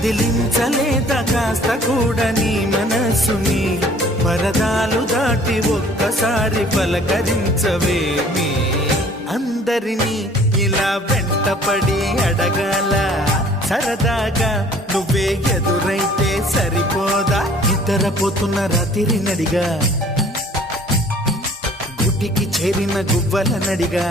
కదిలించలేదా కాస్త కూడా నీ మనసుని పరదాలు దాటి ఒక్కసారి పలకరించవేమి అందరినీ ఇలా వెంటపడి అడగాల సరదాగా నువ్వే ఎదురైతే సరిపోదా నిద్రపోతున్న రాత్రి నడిగా గుడ్డికి చేరిన గువ్వల నడిగా